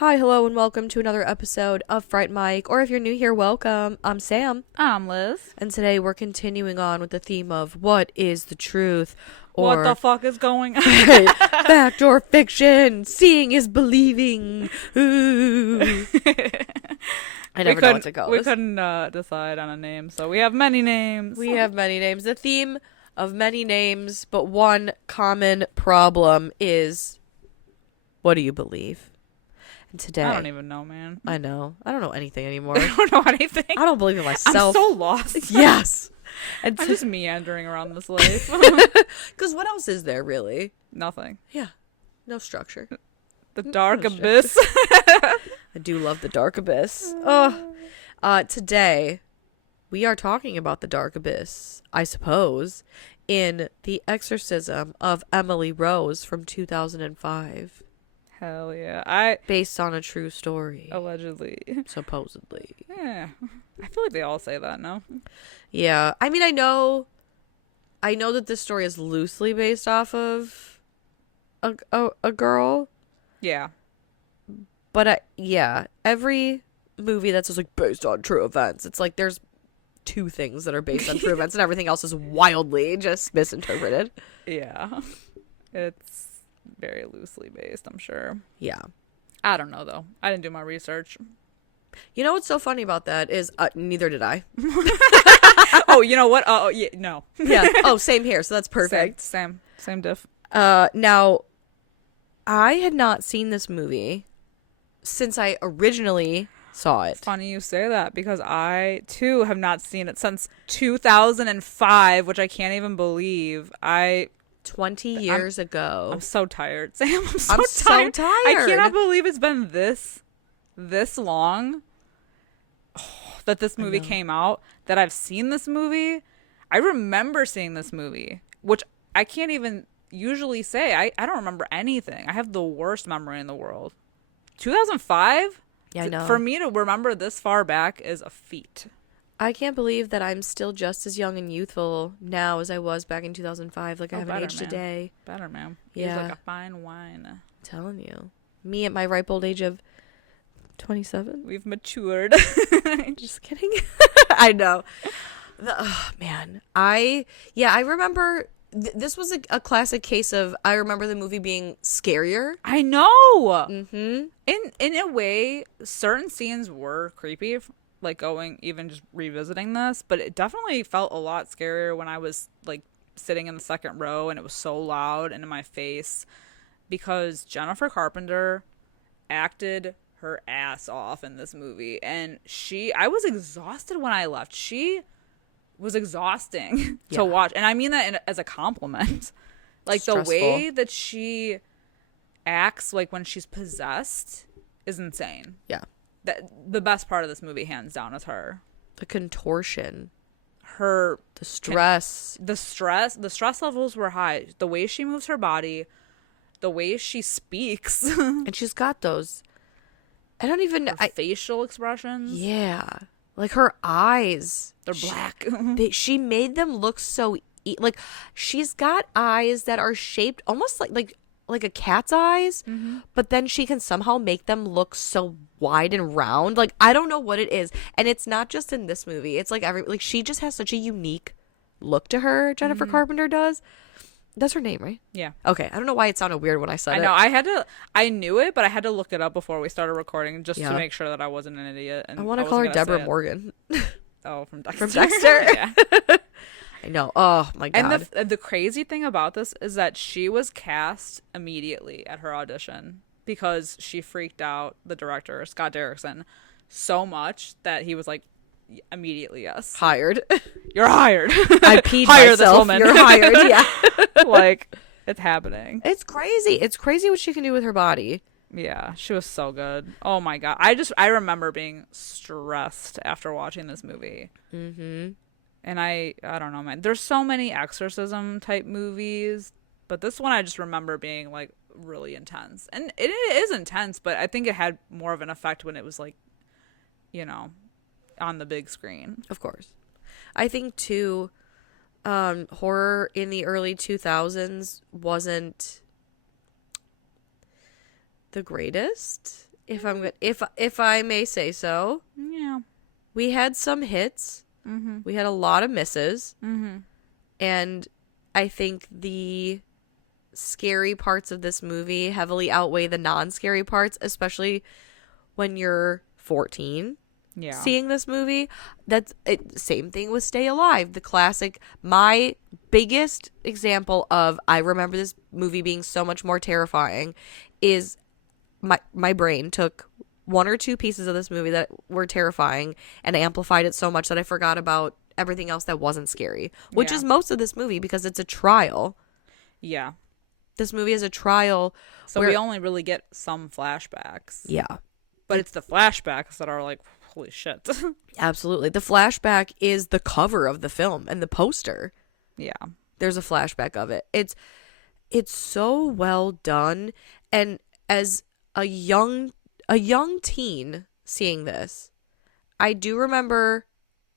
Hi, hello, and welcome to another episode of Fright Mic, or if you're new here, welcome. I'm Sam. I'm Liz. And today we're continuing on with the theme of what is the truth, or what the fuck is going on? fact or fiction, seeing is believing. Ooh. I never know what to go. We couldn't decide on a name, so we have many names. We have many names. The theme of many names, but one common problem is, what do you believe? And today, I don't even know, man. I know. I don't know anything anymore. I don't know anything. I don't believe in myself. I'm so lost. Yes. And I'm just meandering around this life. Because what else is there, really? Nothing. Yeah. No structure. The dark abyss. I do love the dark abyss. Today, we are talking about the dark abyss, I suppose, in The Exorcism of Emily Rose from 2005. Hell yeah. Based on a true story. Allegedly. Supposedly. Yeah. I feel like they all say that, no? Yeah. I mean, I know that this story is loosely based off of a girl. Yeah. But every movie that's just like based on true events, it's like there's two things that are based on true events and everything else is wildly just misinterpreted. Yeah. It's very loosely based, I'm sure. Yeah. I don't know, though. I didn't do my research. You know what's so funny about that is neither did I. Oh, you know what? Oh, yeah, no. Yeah. Oh, same here. So that's perfect. Same diff. Now, I had not seen this movie since I originally saw it. It's funny you say that because I, too, have not seen it since 2005, which I can't even believe. 20 years ago. I'm so tired, Sam. I'm so tired. I cannot believe it's been this long that this movie came out, that I've seen this movie. I remember seeing this movie, which I can't even usually say. I don't remember anything. I have the worst memory in the world. 2005? Yeah, I know. For me to remember this far back is a feat. I can't believe that I'm still just as young and youthful now as I was back in 2005. Like, I haven't aged a day. Better, ma'am. Yeah. It's like a fine wine. I'm telling you. Me at my ripe old age of 27. We've matured. Just kidding. I know. Man. I remember this was a classic case of, I remember the movie being scarier. I know. Mm-hmm. In a way, certain scenes were creepy, like going, even just revisiting this, but it definitely felt a lot scarier when I was like sitting in the second row and it was so loud and in my face, because Jennifer Carpenter acted her ass off in this movie, and I was exhausted when I left. She was exhausting to watch, and I mean that as a compliment. Like, stressful. The way that she acts, like when she's possessed, is insane. Yeah. The best part of this movie, hands down, is her. The contortion. The stress. The stress levels were high. The way she moves her body, the way she speaks. And she's got those, facial expressions. Yeah. Like her eyes. They're black. She made them look so, like, she's got eyes that are shaped almost like a cat's eyes, but then she can somehow make them look so wide and round. Like, I don't know what it is. And it's not just in this movie. It's like she just has such a unique look to her, Jennifer Carpenter does. That's her name, right? Yeah. Okay. I don't know why it sounded weird when I said it. I know. I knew it, but I had to look it up before we started recording just to make sure that I wasn't an idiot. And I want to call her Deborah Morgan. Oh, from Dexter. From Dexter? Yeah. I know. Oh, my God. And the crazy thing about this is that she was cast immediately at her audition because she freaked out the director, Scott Derrickson, so much that he was like, immediately, yes. Hired. You're hired. I peed myself. This woman. You're hired, yeah. Like, It's happening. It's crazy. It's crazy what she can do with her body. Yeah, she was so good. Oh my god. I remember being stressed after watching this movie. Mm-hmm. And I don't know, man. There's so many exorcism type movies, but this one I just remember being like really intense. And it is intense, but I think it had more of an effect when it was like, you know, on the big screen. Of course. I think too, horror in the early 2000s wasn't the greatest, if I may say so. Yeah. We had some hits. Mm-hmm. We had a lot of misses. Mm-hmm. And I think the scary parts of this movie heavily outweigh the non-scary parts, especially when you're 14. Yeah. Seeing this movie. That's it. Same thing with Stay Alive, the classic. My biggest example of I remember this movie being so much more terrifying is my brain took one or two pieces of this movie that were terrifying and amplified it so much that I forgot about everything else that wasn't scary, which is most of this movie because it's a trial. Yeah. This movie is a trial. So we only really get some flashbacks. Yeah. But it's the flashbacks that are like, holy shit. Absolutely. The flashback is the cover of the film and the poster. Yeah. There's a flashback of it. It's so well done. And as a young teen seeing this, I do remember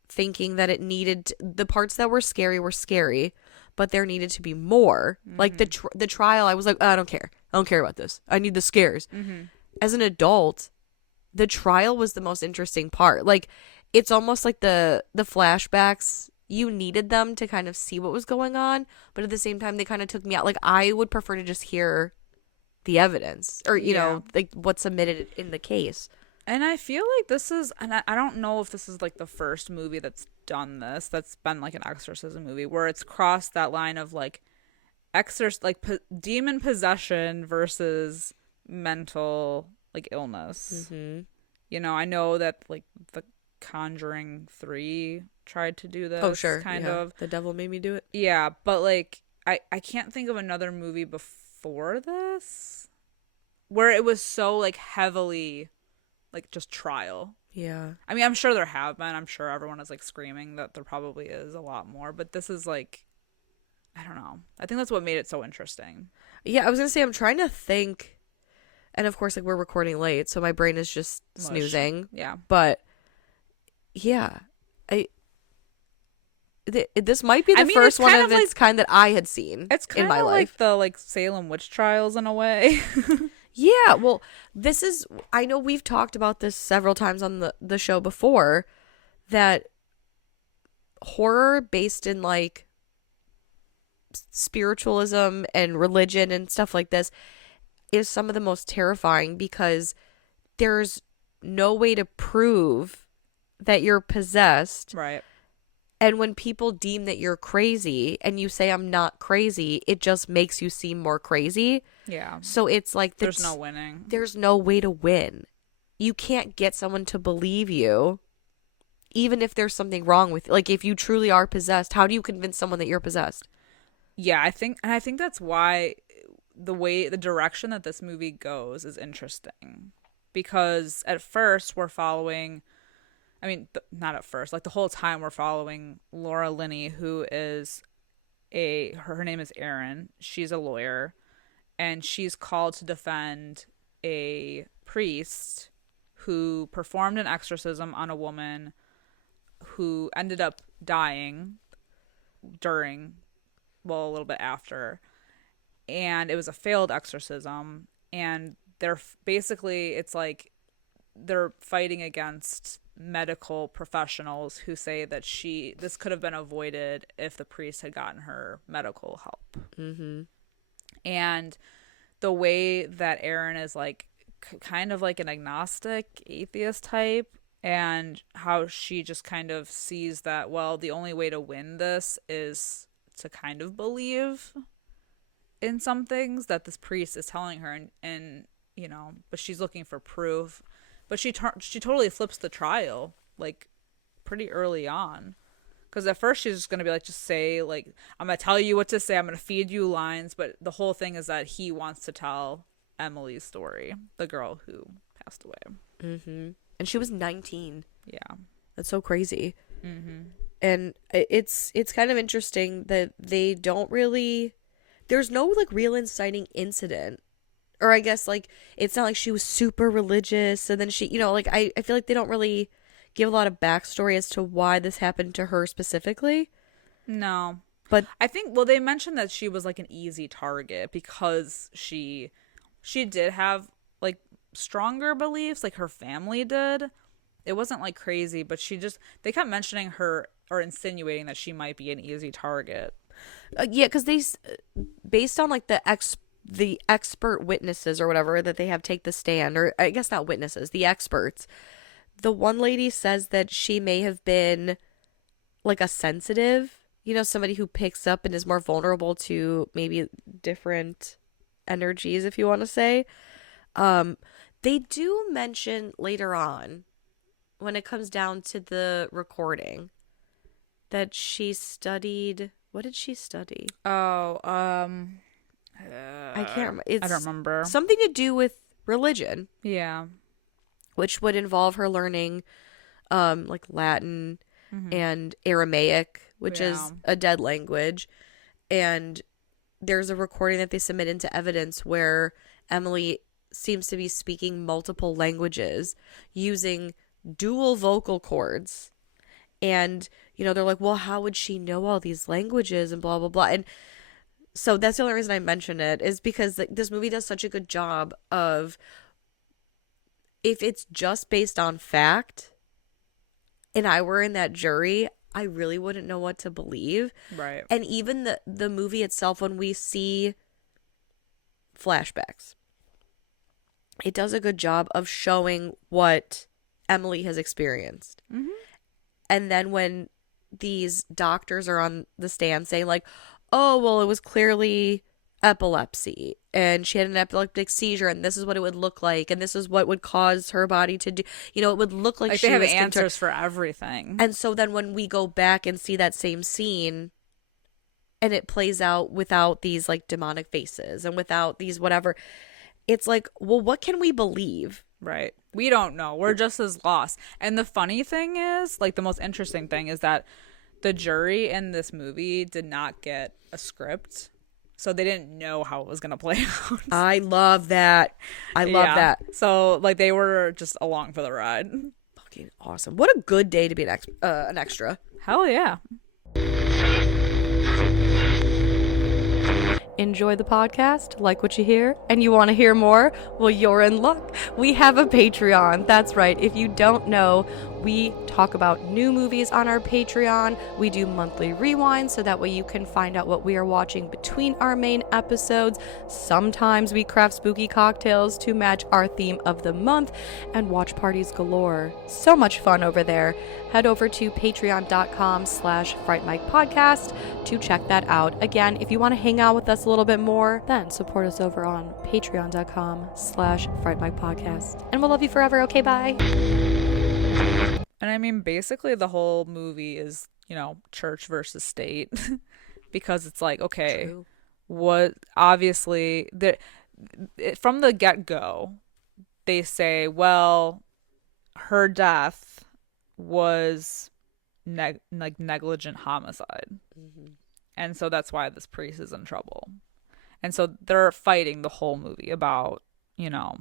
thinking that it needed the parts that were scary, but there needed to be more. Mm-hmm. Like the trial, I was like, I don't care about this. I need the scares. Mm-hmm. As an adult, the trial was the most interesting part. Like, it's almost like the flashbacks, you needed them to kind of see what was going on, but at the same time they kind of took me out. Like, I would prefer to just hear the evidence or you know, like what's submitted in the case. And I feel like this is, and I don't know if this is like the first movie that's done this, that's been like an exorcism movie where it's crossed that line of like demon possession versus mental like illness. Mm-hmm. You know, I know that like the Conjuring 3 tried to do this. Oh, sure. Kind of. The Devil Made Me Do It. Yeah, but like I can't think of another movie before this where it was so like heavily like just trial. Yeah. I mean, I'm sure there have been. I'm sure everyone is like screaming that there probably is a lot more, but this is like, I don't know. I think that's what made it so interesting. Yeah, I was going to say, I'm trying to think, and of course, like, we're recording late, so my brain is just snoozing. Yeah. But yeah, this might be the first one of its kind that I had seen in my life. It's kind of like the Salem witch trials in a way. Yeah, well, this is, I know we've talked about this several times on the show before, that horror based in like spiritualism and religion and stuff like this is some of the most terrifying because there's no way to prove that you're possessed. Right. And when people deem that you're crazy and you say I'm not crazy, it just makes you seem more crazy. Yeah. So it's like there's no winning. There's no way to win. You can't get someone to believe you, even if there's something wrong with, like, if you truly are possessed. How do you convince someone that you're possessed? Yeah, I think that's why the direction that this movie goes is interesting, because at first we're following. I mean, not at first. Like the whole time we're following Laura Linney, who is her name is Erin. She's a lawyer, and she's called to defend a priest who performed an exorcism on a woman who ended up dying a little bit after. And it was a failed exorcism, and it's like they're fighting against medical professionals who say that this could have been avoided if the priest had gotten her medical help. Mm-hmm. And the way that Erin is like kind of like an agnostic atheist type, and how she just kind of sees that, well, the only way to win this is to kind of believe in some things that this priest is telling her, and you know, but she's looking for proof. But she totally flips the trial like pretty early on, Because at first she's just going to be like, just say, like, I'm going to tell you what to say. I'm going to feed you lines. But the whole thing is that he wants to tell Emily's story, the girl who passed away. Mm-hmm. And she was 19. Yeah. That's so crazy. Mm-hmm. And it's kind of interesting that they don't really... There's no, like, real inciting incident. Or I guess, like, it's not like she was super religious. And then she, you know, like, I feel like they don't really give a lot of backstory as to why this happened to her specifically. No. But I think, well, they mentioned that she was, like, an easy target because she did have, like, stronger beliefs, like her family did. It wasn't, like, crazy, but they kept mentioning her or insinuating that she might be an easy target. yeah, because based on, like, the expert witnesses or whatever that they have take the stand, or I guess not witnesses, the experts, the one lady says that she may have been like a sensitive, you know, somebody who picks up and is more vulnerable to maybe different energies, if you want to say. They do mention later on, when it comes down to the recording, that she studied... What did she study? Oh, I can't remember. I don't remember. Something to do with religion. Yeah. Which would involve her learning like Latin and Aramaic, which is a dead language. And there's a recording that they submit into evidence where Emily seems to be speaking multiple languages using dual vocal cords. And, you know, they're like, well, how would she know all these languages and blah, blah, blah. And so that's the only reason I mention it, is because this movie does such a good job of, if it's just based on fact and I were in that jury, I really wouldn't know what to believe. Right. And even the movie itself, when we see flashbacks, it does a good job of showing what Emily has experienced. Mm-hmm. And then when these doctors are on the stand saying, like, oh, well, it was clearly epilepsy and she had an epileptic seizure and this is what it would look like and this is what would cause her body to do, you know, it would look like she they have was answers for everything. And so then when we go back and see that same scene and it plays out without these, like, demonic faces and without these whatever, it's like, well, what can we believe? Right. We don't know. We're just as lost. And the funny thing is, like, the most interesting thing is that the jury in this movie did not get a script. So they didn't know how it was going to play out. I love that. I love that. So, like, they were just along for the ride. Fucking awesome. What a good day to be an extra. Hell yeah. Enjoy the podcast, like what you hear, and you want to hear more? Well, you're in luck. We have a Patreon. That's right. If you don't know, we talk about new movies on our Patreon. We do monthly rewinds so that way you can find out what we are watching between our main episodes. Sometimes we craft spooky cocktails to match our theme of the month, and watch parties galore. So much fun over there. Head over to patreon.com/Fright Mic podcast to check that out. Again, if you want to hang out with us a little bit more, then support us over on patreon.com/Fright Mic podcast. And we'll love you forever. Okay, bye. And I mean, basically the whole movie is, you know, church versus state. Because it's like, okay, True. what, obviously, from the get-go, they say, well, her death was negligent homicide. Mm-hmm. And so that's why this priest is in trouble. And so they're fighting the whole movie about, you know,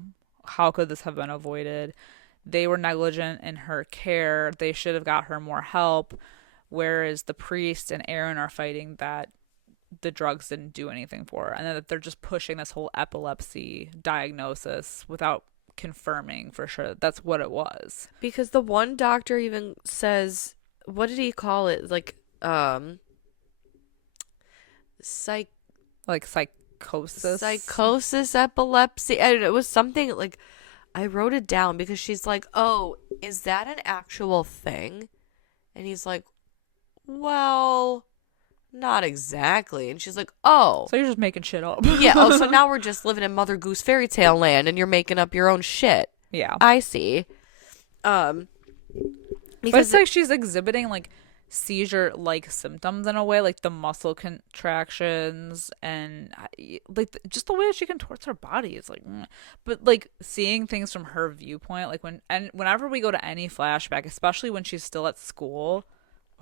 how could this have been avoided? They were negligent in her care. They should have got her more help. Whereas the priest and Aaron are fighting that the drugs didn't do anything for her. And that they're just pushing this whole epilepsy diagnosis without confirming for sure that's what it was. Because the one doctor even says, what did he call it? Like, psychosis, epilepsy. I don't know, it was something like, I wrote it down because she's like, oh, is that an actual thing? And he's like, well, not exactly. And she's like, oh. So you're just making shit up. Yeah. Oh, so now we're just living in Mother Goose fairy tale land and you're making up your own shit. Yeah. I see. Because but it's like she's exhibiting like seizure-like symptoms in a way, like the muscle contractions and like just the way she contorts her body is like, but like seeing things from her viewpoint, like whenever we go to any flashback, especially when she's still at school.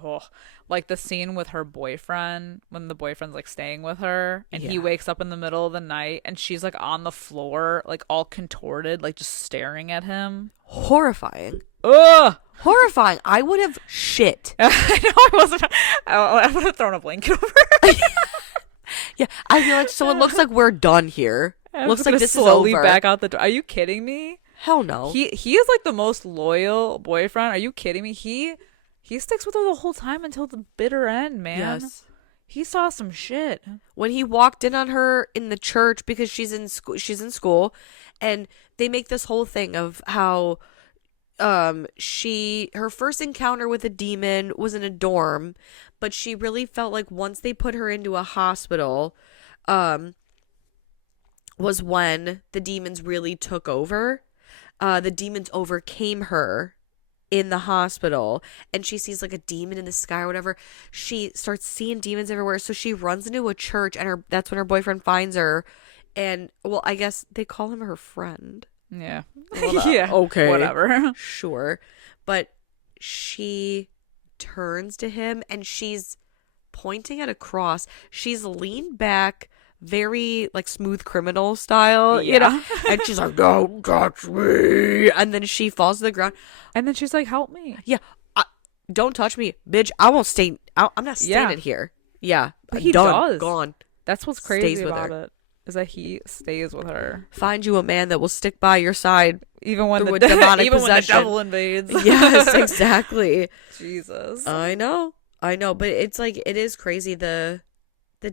Oh, like the scene with her boyfriend when the boyfriend's like staying with her and he wakes up in the middle of the night and she's like on the floor, like all contorted, like just staring at him. Horrifying. Ugh. Horrifying. I would have shit. I know I wasn't. I would have thrown a blanket over her. Yeah, I feel like so. It looks like we're done here. Looks like this slowly is over. Back out the door. Are you kidding me? Hell no. He is like the most loyal boyfriend. Are you kidding me? He sticks with her the whole time until the bitter end, man. Yes. He saw some shit. When he walked in on her in the church because she's in school, and they make this whole thing of how her first encounter with a demon was in a dorm, but she really felt like once they put her into a hospital was when the demons really took over. The demons overcame her in the hospital, and she sees like a demon in the sky or whatever. She starts seeing demons everywhere, so she runs into a church, and that's when her boyfriend finds her. And well, I guess they call him her friend. Yeah. Yeah. Okay. Whatever. Sure. But she turns to him and she's pointing at a cross. She's leaned back, very like Smooth Criminal style, you know? And she's like, "Don't touch me." And then she falls to the ground. And then she's like, "Help me." Yeah. Don't touch me, bitch. I won't stay. I'm not standing here. Yeah. But he done, does. Gone. That's what's crazy Stays with about her. it. Is that he stays with her. Find you a man that will stick by your side even when through the a demonic even possession. when the devil invades. Yes, exactly. Jesus. I know, but it's like it is crazy the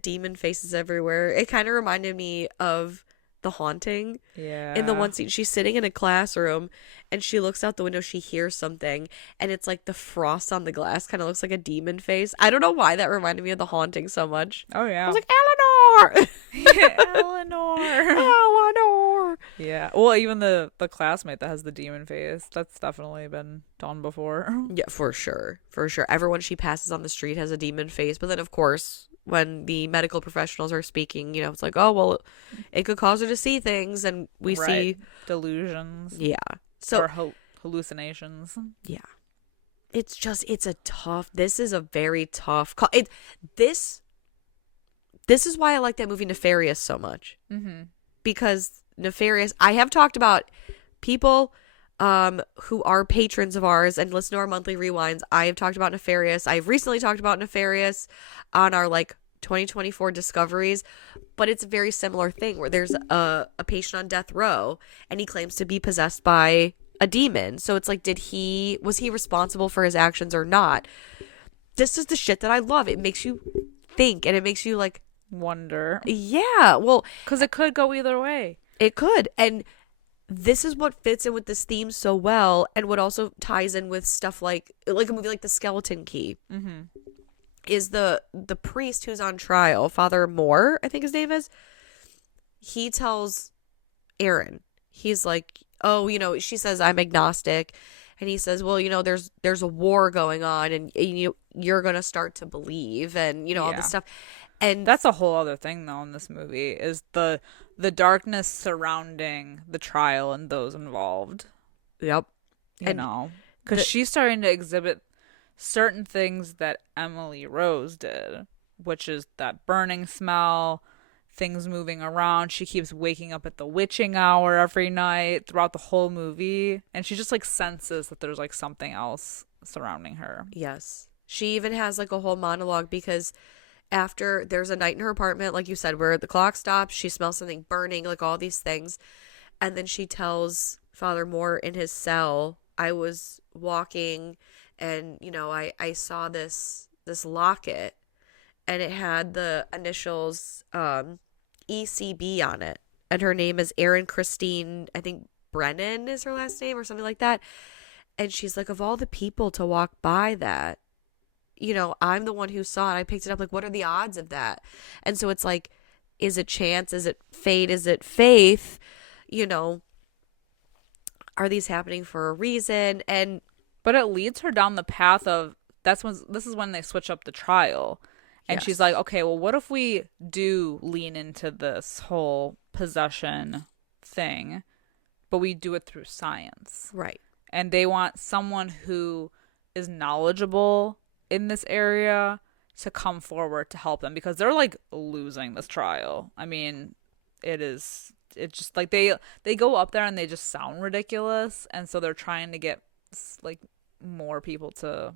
demon faces everywhere. It kind of reminded me of The Haunting. Yeah. In the one scene, she's sitting in a classroom and she looks out the window. She hears something, and it's like the frost on the glass kind of looks like a demon face. I don't know why that reminded me of The Haunting so much. Oh yeah. I was like, Eleanor. Eleanor. Yeah. Well, even the classmate that has the demon face, that's definitely been done before. Yeah, for sure. Everyone she passes on the street has a demon face, but then of course, when the medical professionals are speaking, you know, it's like, oh, well, it could cause her to see things, and we see delusions. Yeah. So or hallucinations. Yeah. It's this is a very tough call. This is why I like that movie Nefarious so much. Mm-hmm. Because Nefarious, I have talked about people who are patrons of ours and listen to our monthly rewinds. I have talked about Nefarious. I've recently talked about Nefarious on our like 2024 discoveries, but it's a very similar thing where there's a patient on death row and he claims to be possessed by a demon. So it's like, was he responsible for his actions or not? This is the shit that I love. It makes you think, and it makes you like wonder. Yeah, well, because it could go either way. It could, and this is what fits in with this theme so well, and what also ties in with stuff like a movie like The Skeleton Key. Mm-hmm. Is the priest who's on trial, Father Moore, I think his name is. He tells Aaron, he's like, oh, you know, she says I'm agnostic, and he says, well, you know, there's a war going on, and you're gonna start to believe, and you know all this stuff. And that's a whole other thing though in this movie is the darkness surrounding the trial and those involved. Yep. You know, because she's starting to exhibit certain things that Emily Rose did, which is that burning smell, things moving around. She keeps waking up at the witching hour every night throughout the whole movie, and she just like senses that there's like something else surrounding her. Yes. She even has like a whole monologue because after there's a night in her apartment, like you said, where the clock stops, she smells something burning, like all these things. And then she tells Father Moore in his cell, I was walking and, you know, I saw this locket and it had the initials ECB on it. And her name is Erin Christine, I think Brennan is her last name or something like that. And she's like, of all the people to walk by that, you know, I'm the one who saw it. I picked it up. Like, what are the odds of that? And so it's like, is it chance? Is it fate? Is it faith? You know, are these happening for a reason? But it leads her down the path of this is when they switch up the trial. And she's like, okay, well, what if we do lean into this whole possession thing, but we do it through science? Right. And they want someone who is knowledgeable in this area to come forward to help them, because they're like losing this trial. I mean, it's just like they go up there and they just sound ridiculous. And so they're trying to get like more people to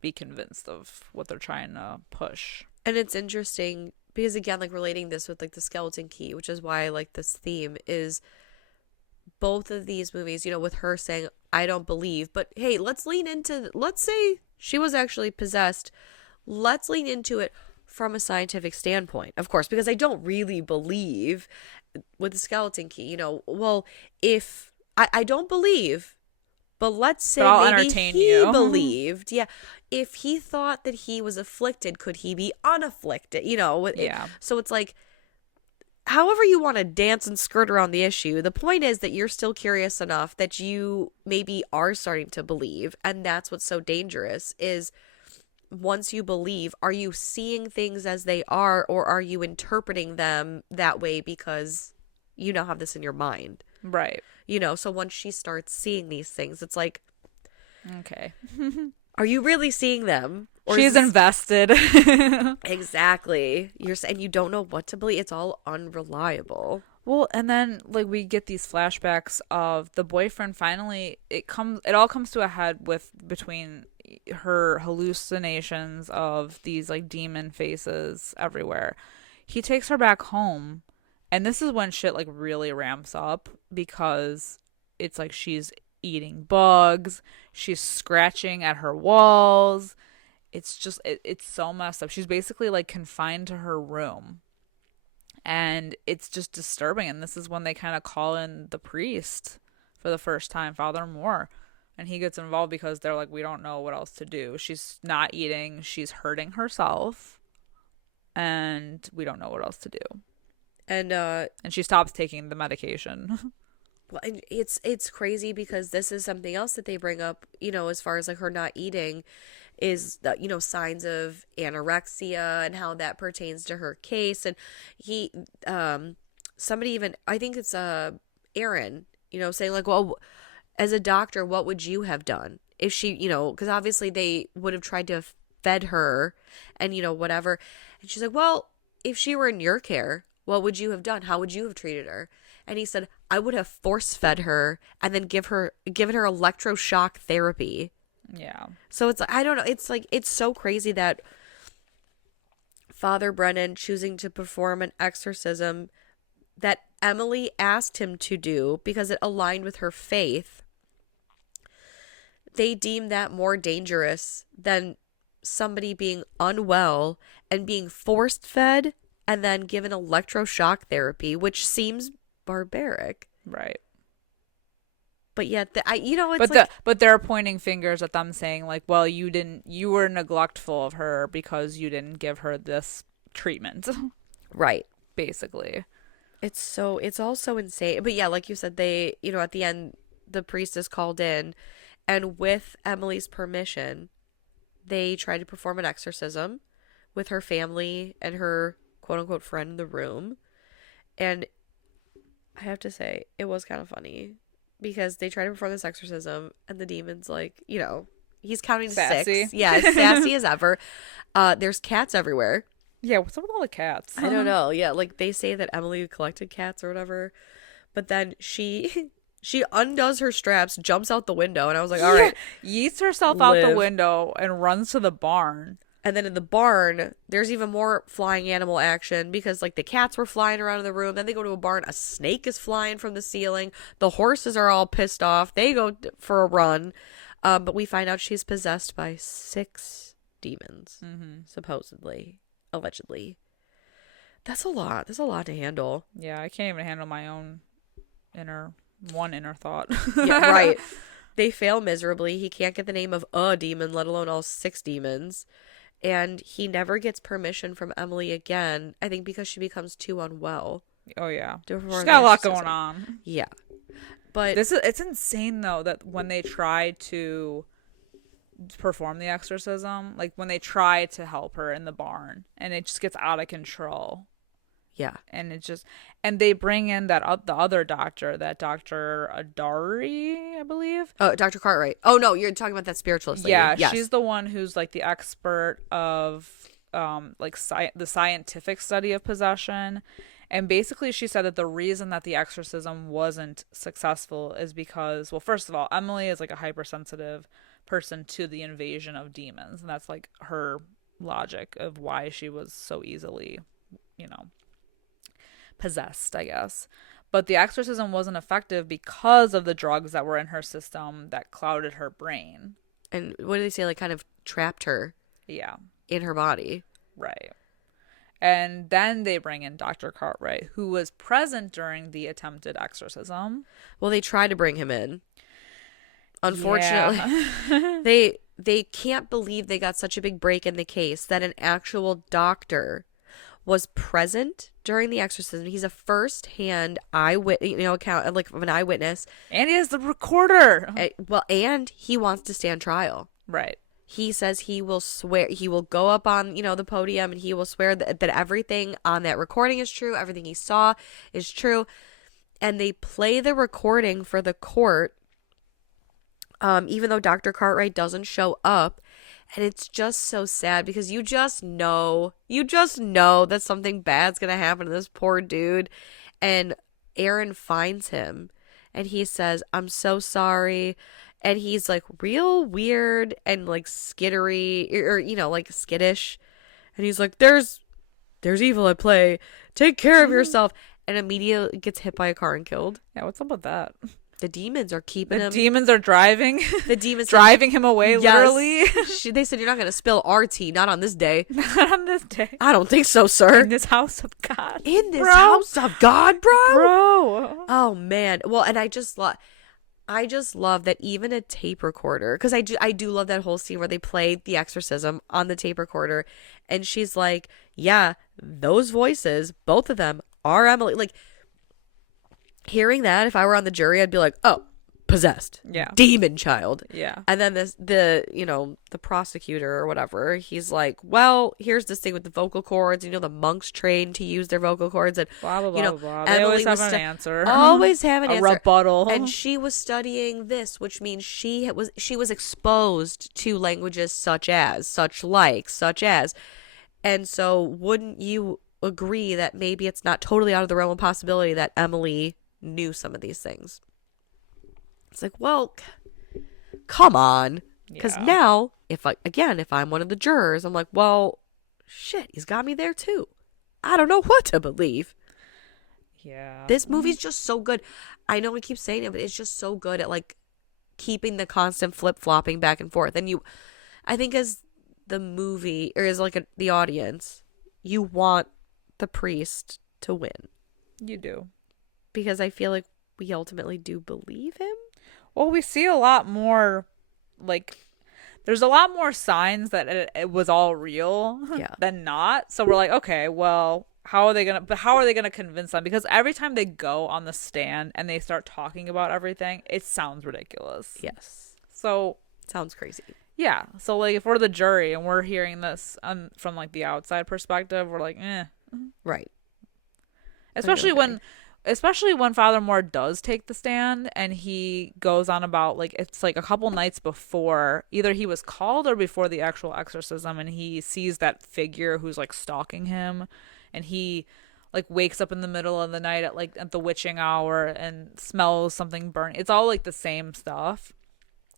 be convinced of what they're trying to push. And it's interesting because, again, like relating this with like the skeleton key, which is why I like this theme, is both of these movies, you know, with her saying, I don't believe, but hey, let's say she was actually possessed. Let's lean into it from a scientific standpoint, of course, because I don't really believe with the skeleton key, you know, well, if I don't believe, but let's say maybe he believed. Yeah. If he thought that he was afflicted, could he be unafflicted? You know? Yeah. So it's like, however you want to dance and skirt around the issue, the point is that you're still curious enough that you maybe are starting to believe. And that's what's so dangerous is once you believe, are you seeing things as they are, or are you interpreting them that way because you now have this in your mind? Right. You know, so once she starts seeing these things, it's like, okay. Are you really seeing them? Or she's invested. Exactly. You're saying you don't know what to believe. It's all unreliable. Well, and then like we get these flashbacks of the boyfriend finally it all comes to a head between her hallucinations of these like demon faces everywhere. He takes her back home, and this is when shit like really ramps up, because it's like she's eating bugs, she's scratching at her walls. It's just it's so messed up. She's basically like confined to her room. And it's just disturbing. And this is when they kind of call in the priest for the first time, Father Moore. And he gets involved because they're like, we don't know what else to do. She's not eating. She's hurting herself. And we don't know what else to do. And she stops taking the medication. Well, and it's crazy because this is something else that they bring up, you know, as far as like her not eating, is the, you know, signs of anorexia and how that pertains to her case. And he somebody even, I think it's Aaron, you know, saying like, well, as a doctor, what would you have done if she, you know, because obviously they would have tried to have fed her and, you know, whatever. And she's like, well, if she were in your care, what would you have done? How would you have treated her? And he said, I would have force-fed her and then given her electroshock therapy. Yeah. So it's, I don't know. It's like, it's so crazy that Father Brennan choosing to perform an exorcism that Emily asked him to do because it aligned with her faith, they deem that more dangerous than somebody being unwell and being force-fed and then given electroshock therapy, which seems barbaric. Right. But yet, it's but they're pointing fingers at them, saying like, well, you were neglectful of her because you didn't give her this treatment. Right. Basically. It's all so insane. But yeah, like you said, they, you know, at the end, the priest is called in, and with Emily's permission, they try to perform an exorcism with her family and her quote unquote friend in the room. And I have to say, it was kind of funny because they try to perform this exorcism and the demon's like, you know, he's counting to sassy. 6. Yeah, as sassy as ever. There's cats everywhere. Yeah, what's up with all the cats? I don't know. Yeah, like they say that Emily collected cats or whatever. But then she undoes her straps, jumps out the window, and I was like, all right. Yeets herself out the window and runs to the barn. And then in the barn, there's even more flying animal action because like the cats were flying around in the room. Then they go to a barn. A snake is flying from the ceiling. The horses are all pissed off. They go for a run. But we find out she's possessed by 6 demons, supposedly, allegedly. That's a lot. That's a lot to handle. Yeah, I can't even handle my own inner thought. Yeah, right. They fail miserably. He can't get the name of a demon, let alone all 6 demons. And he never gets permission from Emily again, I think because she becomes too unwell. Oh, yeah. She's got a lot going on. Yeah. But it's insane, though, that when they try to perform the exorcism, like when they try to help her in the barn, and it just gets out of control. Yeah. And it just, and they bring in the other doctor, that Dr. Adari, I believe. Oh, Dr. Cartwright. Oh no, you're talking about that spiritualist lady. Yeah, yes. she's the one who's like the expert of like the scientific study of possession. And basically she said that the reason that the exorcism wasn't successful is because, well, first of all, Emily is like a hypersensitive person to the invasion of demons, and that's like her logic of why she was so easily, you know, possessed, I guess. But the exorcism wasn't effective because of the drugs that were in her system that clouded her brain. And what do they say? Like, kind of trapped her. Yeah. In her body. Right. And then they bring in Dr. Cartwright, who was present during the attempted exorcism. Well, they tried to bring him in. Unfortunately, yeah. they can't believe they got such a big break in the case that an actual doctor was present during the exorcism. He's a first-hand account, like, of an eyewitness. And he has the recorder. And he wants to stand trial. Right. He says he will swear, he will go up on, the podium, and he will swear that everything on that recording is true, everything he saw is true. And they play the recording for the court, even though Dr. Cartwright doesn't show up. And it's just so sad because you just know that something bad's going to happen to this poor dude. And Aaron finds him and he says, "I'm so sorry." And he's like real weird and like skittery or like skittish. And he's like, there's evil at play. Take care of yourself. And immediately gets hit by a car and killed. Yeah, what's up with that? The demons are keeping him. The demons are driving. The demons driving him away, literally. They said, "You're not going to spill our tea, not on this day." Not on this day. I don't think so, sir. In this house of God. In this house of God, bro. Bro. Oh, man. Well, and I just love that even a tape recorder, because I do love that whole scene where they play the exorcism on the tape recorder, and she's like, yeah, those voices, both of them are Emily. Like, hearing that, if I were on the jury, I'd be like, oh, possessed. Yeah. Demon child. Yeah. And then the prosecutor or whatever, he's like, well, here's this thing with the vocal cords. The monks trained to use their vocal cords. And, blah, blah, blah, blah. They Emily always have was an answer. Always have an a answer. rebuttal. And she was studying this, which means she was exposed to languages such as. And so wouldn't you agree that maybe it's not totally out of the realm of possibility that Emily knew some of these things? It's like, well, come on. Because now, if I'm one of the jurors, I'm like, well, shit, he's got me there too. I don't know what to believe. Yeah. This movie's just so good. I know I keep saying it, but it's just so good at like keeping the constant flip-flopping back and forth. And I think as the movie, or as like the audience, you want the priest to win. You do. Because I feel like we ultimately do believe him. Well, we see a lot more, like, there's a lot more signs that it was all real than not. So we're like, okay, well, how are they gonna convince them? Because every time they go on the stand and they start talking about everything, it sounds ridiculous. Yes. So sounds crazy. Yeah. So like, if we're the jury and we're hearing this from like the outside perspective, we're like, right. Especially when Father Moore does take the stand and he goes on about, like, it's like a couple nights before, either he was called or before the actual exorcism, and he sees that figure who's like stalking him, and he like wakes up in the middle of the night at the witching hour and smells something burning. It's all like the same stuff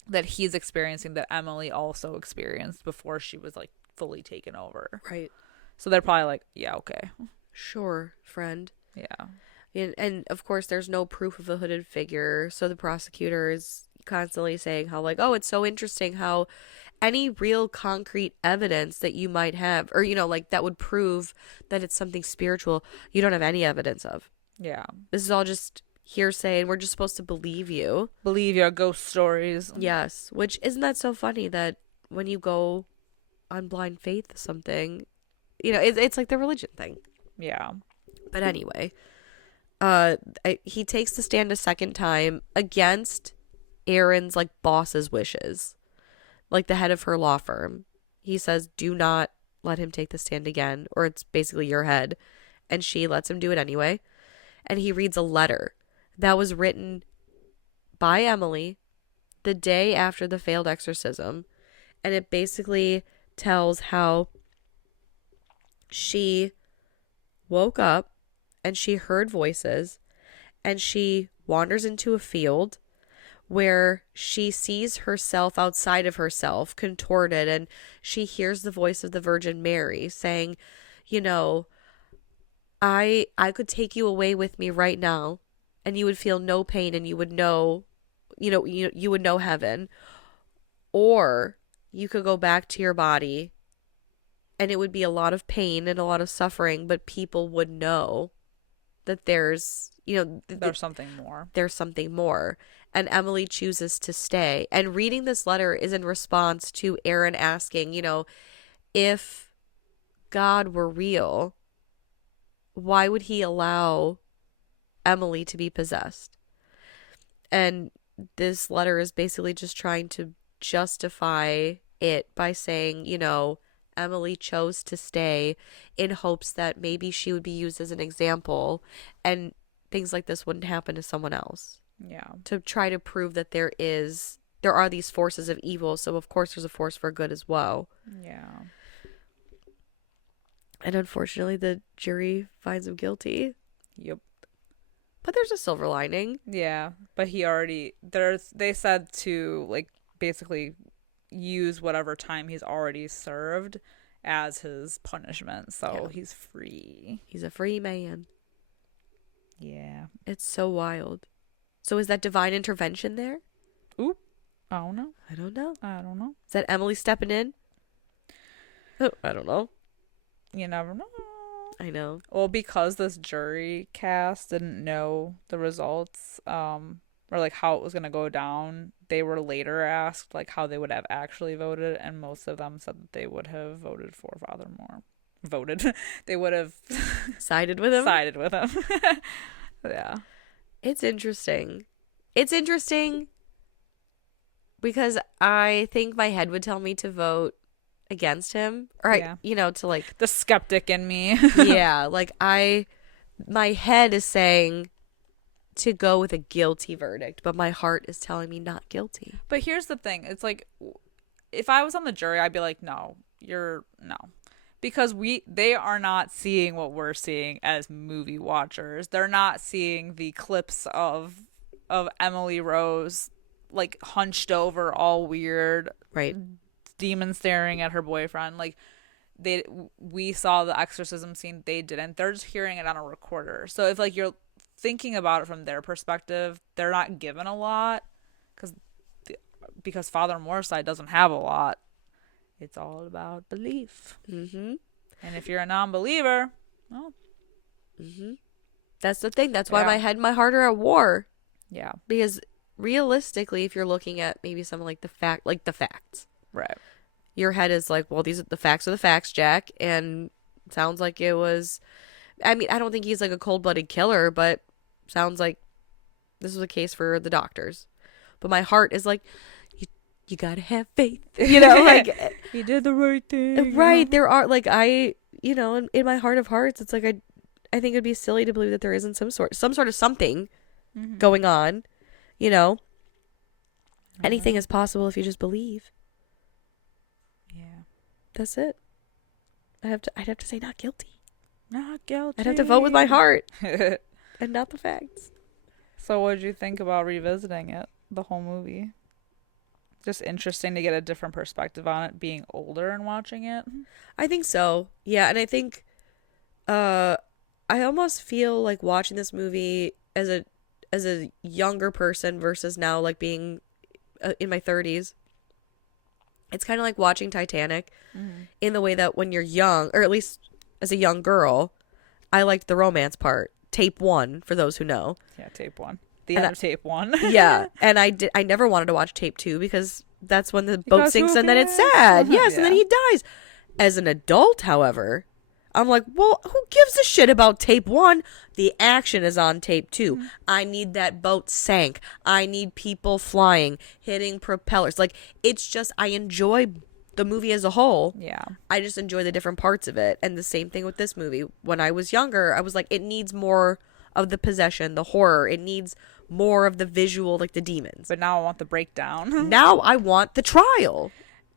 that he's experiencing that Emily also experienced before she was like fully taken over. Right. So they're probably like, yeah, okay. Sure, friend. Yeah. And of course, there's no proof of the hooded figure. So the prosecutor is constantly saying how, like, oh, it's so interesting how any real concrete evidence that you might have, or, like that would prove that it's something spiritual, you don't have any evidence of. Yeah. This is all just hearsay, and we're just supposed to believe you. Believe your ghost stories. Yes. Which, isn't that so funny that when you go on blind faith something, it's like the religion thing. Yeah. But anyway, he takes the stand a second time against Aaron's like boss's wishes. like the head of her law firm. He says, do not let him take the stand again, or it's basically your head. And she lets him do it anyway. And he reads a letter that was written by Emily the day after the failed exorcism. And it basically tells how she woke up and she heard voices, and she wanders into a field where she sees herself outside of herself, contorted, and she hears the voice of the Virgin Mary saying, you know, I could take you away with me right now, and you would feel no pain, and you would know, you would know heaven, or you could go back to your body, and it would be a lot of pain and a lot of suffering, but people would know that there's, there's something more. There's something more. And Emily chooses to stay. And reading this letter is in response to Aaron asking, if God were real, why would he allow Emily to be possessed? And this letter is basically just trying to justify it by saying, Emily chose to stay in hopes that maybe she would be used as an example and things like this wouldn't happen to someone else. Yeah. To try to prove that there are these forces of evil, so of course there's a force for good as well. Yeah. And unfortunately the jury finds him guilty. Yep. But there's a silver lining. Yeah, but they said to like basically use whatever time he's already served as his punishment, so he's free. He's a free man. Yeah. It's so wild. So is that divine intervention there? Ooh. I don't know. I don't know. Is that Emily stepping in? Oh, I don't know. You never know. I know. Well, because this jury cast didn't know the results, or like how it was gonna go down, they were later asked like how they would have actually voted, and most of them said that they would have voted for Father Moore. They would have sided with him. Yeah. It's interesting. Because I think my head would tell me to vote against him, or to like the skeptic in me. Yeah, like my head is saying to go with a guilty verdict, but my heart is telling me not guilty. But here's the thing, it's like if I was on the jury, I'd be like, no, because they are not seeing what we're seeing as movie watchers. They're not seeing the clips of Emily Rose like hunched over, all weird, right, demon staring at her boyfriend. Like we saw the exorcism scene, they didn't. They're just hearing it on a recorder. So if like you're thinking about it from their perspective, they're not given a lot because Father Moore's side doesn't have a lot. It's all about belief. Mm-hmm. And if you're a non-believer, well, that's the thing. That's why my head and my heart are at war. Yeah. Because realistically, if you're looking at maybe something like the facts, right? Your head is like, well, the facts are the facts, Jack, and it sounds like it was. I mean, I don't think he's like a cold-blooded killer, but sounds like this was a case for the doctors. But my heart is like, you gotta have faith, like he did the right thing, right? There are like in my heart of hearts, it's like I think it'd be silly to believe that there isn't some sort of something going on, Anything is possible if you just believe. Yeah, that's it. I'd have to say not guilty. Not guilty. I'd have to vote with my heart and not the facts. So what did you think about revisiting it, the whole movie? Just interesting to get a different perspective on it, being older and watching it. I think so. Yeah, and I think I almost feel like watching this movie as a younger person versus now like being in my 30s. It's kind of like watching Titanic in the way that when you're young, or at least as a young girl, I liked the romance part. Tape 1, for those who know. Yeah, tape 1. The end of tape 1. Yeah, and I never wanted to watch tape 2 because that's when the boat sinks and then it's sad. Yes, and then he dies. As an adult, however, I'm like, well, who gives a shit about tape 1? The action is on tape 2. Mm-hmm. I need that boat sank. I need people flying, hitting propellers. Like, it's just, I enjoy the movie as a whole. Yeah. I just enjoy the different parts of it. And the same thing with this movie. When I was younger, I was like, it needs more of the possession, the horror. It needs more of the visual, like the demons. But now I want the breakdown. Now I want the trial.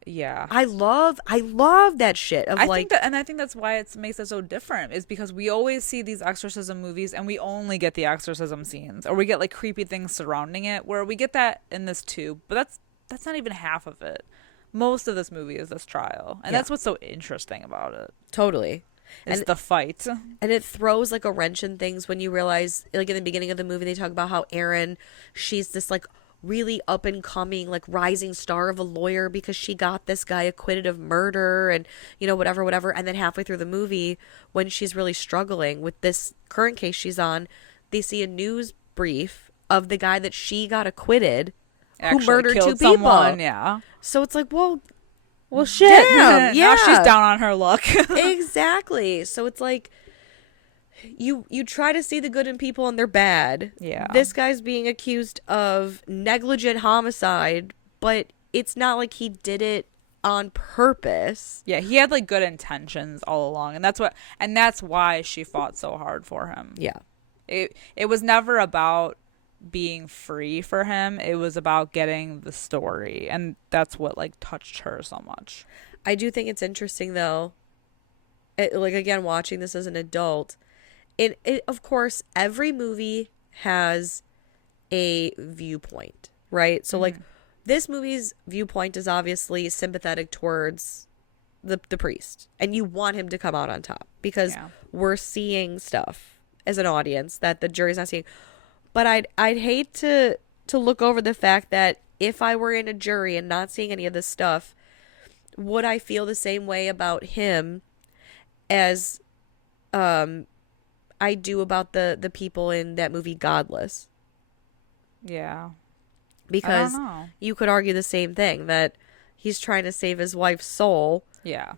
Yeah. I love that shit of I think that's why it makes it so different, is because we always see these exorcism movies and we only get the exorcism scenes, or we get like creepy things surrounding it, where we get that in this too, but that's not even half of it. Most of this movie is this trial, and that's what's so interesting about it. Totally. It's the fight. And it throws like a wrench in things when you realize, like in the beginning of the movie, they talk about how Erin, she's this like really up and coming, like rising star of a lawyer because she got this guy acquitted of murder and, you know, whatever. And then halfway through the movie, when she's really struggling with this current case she's on, they see a news brief of the guy that she got acquitted who murdered 2 people. Yeah. So it's like, well, shit. Damn, yeah. Now she's down on her luck. Exactly. So it's like, you try to see the good in people and they're bad. Yeah. This guy's being accused of negligent homicide, but it's not like he did it on purpose. Yeah, he had like good intentions all along, and that's why she fought so hard for him. Yeah. It was never about being free for him. It was about getting the story, and that's what like touched her so much. I do think it's interesting though. Like again, watching this as an adult, it of course every movie has a viewpoint, right? So like this movie's viewpoint is obviously sympathetic towards the priest, and you want him to come out on top because we're seeing stuff as an audience that the jury's not seeing. But I'd hate to look over the fact that if I were in a jury and not seeing any of this stuff, would I feel the same way about him as I do about the people in that movie Godless? Yeah. Because you could argue the same thing, that he's trying to save his wife's soul. Yeah.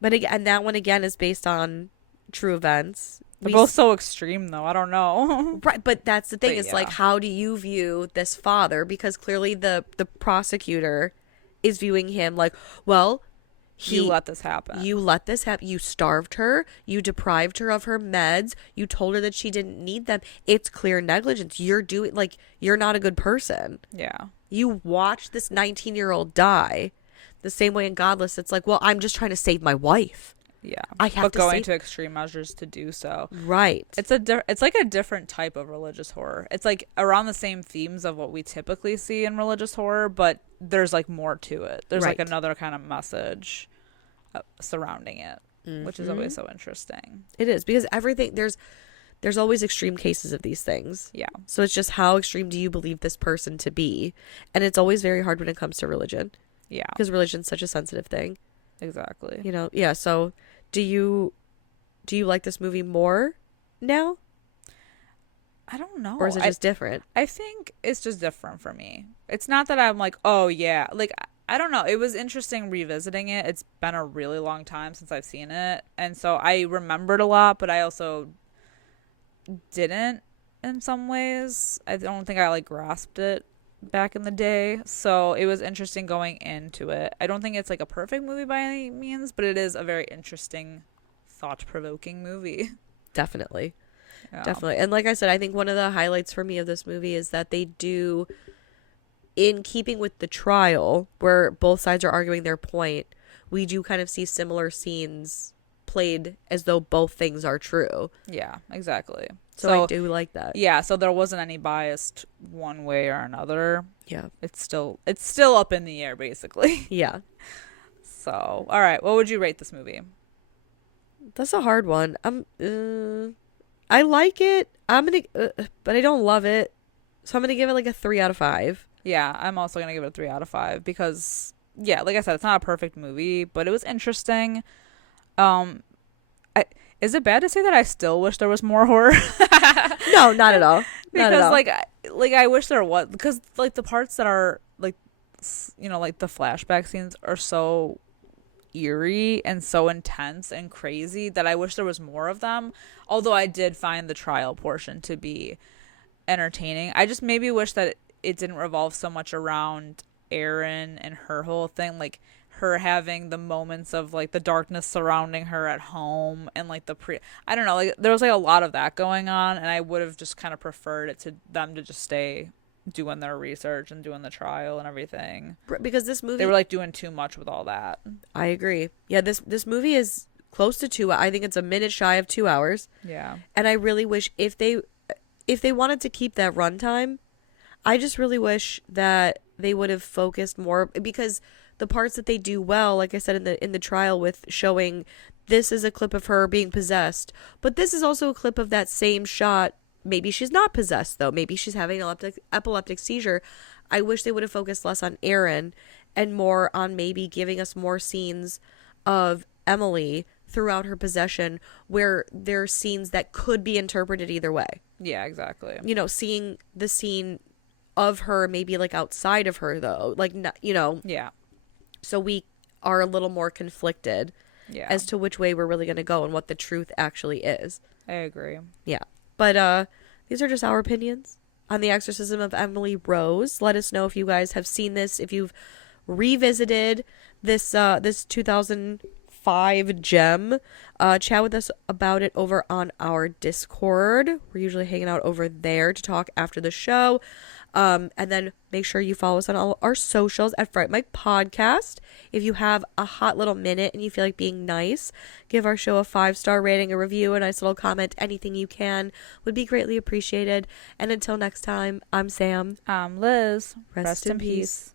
But again, and that one again is based on true events. They're both so extreme though. I don't know. Right, but that's the thing. It's like, how do you view this father? Because clearly the prosecutor is viewing him like, well, you let this happen. You let this happen. You starved her. You deprived her of her meds. You told her that she didn't need them. It's clear negligence. You're not a good person. Yeah. You watched this 19-year-old die. The same way in Godless, it's like, well, I'm just trying to save my wife. Yeah. But going to extreme measures to do so. Right. It's like a different type of religious horror. It's like around the same themes of what we typically see in religious horror, but there's like more to it. There's like another kind of message surrounding it, which is always so interesting. It is, because everything, there's always extreme cases of these things. Yeah. So it's just, how extreme do you believe this person to be? And it's always very hard when it comes to religion. Yeah. Because religion's such a sensitive thing. Exactly. You know, yeah. So do you like this movie more now? I don't know. Or is it just different? I think it's just different for me. It's not that I'm like, oh yeah. Like, I don't know. It was interesting revisiting it. It's been a really long time since I've seen it. And so I remembered a lot, but I also didn't in some ways. I don't think I like grasped it back in the day. So it was interesting going into it. I don't think it's like a perfect movie by any means, but it is a very interesting, thought-provoking movie. Definitely. Yeah. Definitely. And like I said, I think one of the highlights for me of this movie is that they do, in keeping with the trial where both sides are arguing their point, we do kind of see similar scenes played as though both things are true. Yeah, exactly. So I do like that. Yeah, so there wasn't any biased one way or another. Yeah. It's still up in the air, basically. Yeah. So, all right, what would you rate this movie? That's a hard one. I like it. But I don't love it. So I'm gonna give it like a 3 out of 5. Yeah, I'm also gonna give it a 3 out of 5 because, yeah, like I said, it's not a perfect movie, but it was interesting. Is it bad to say that I still wish there was more horror? No, not at all. Because not at all. like I wish there was, because like the parts that are like, you know, like the flashback scenes are so eerie and so intense and crazy that I wish there was more of them. Although I did find the trial portion to be entertaining. I just maybe wish that it didn't revolve so much around Erin and her whole thing, like her having the moments of like the darkness surrounding her at home and like I don't know, like there was like a lot of that going on, and I would have just kind of preferred it to them to just stay doing their research and doing the trial and everything, because this movie, they were like doing too much with all that. I agree. Yeah, this movie is close to 2. I think it's a minute shy of 2 hours. Yeah. And I really wish if they wanted to keep that runtime, I just really wish that they would have focused more, because the parts that they do well, like I said in the trial, with showing this is a clip of her being possessed, but this is also a clip of that same shot. Maybe she's not possessed, though. Maybe she's having an epileptic seizure. I wish they would have focused less on Erin and more on maybe giving us more scenes of Emily throughout her possession, where there are scenes that could be interpreted either way. Yeah, exactly. You know, seeing the scene of her maybe like outside of her, though. Like, you know. Yeah. So we are a little more conflicted as to which way we're really going to go and what the truth actually is. I agree. Yeah. But these are just our opinions on The Exorcism of Emily Rose. Let us know if you guys have seen this, if you've revisited this 2005 gem. Chat with us about it over on our Discord. We're usually hanging out over there to talk after the show. And then make sure you follow us on all our socials at Fright Mic Podcast. If you have a hot little minute and you feel like being nice, give our show a 5-star rating, a review, a nice little comment. Anything you can would be greatly appreciated. And until next time, I'm Sam. I'm Liz. Rest in peace.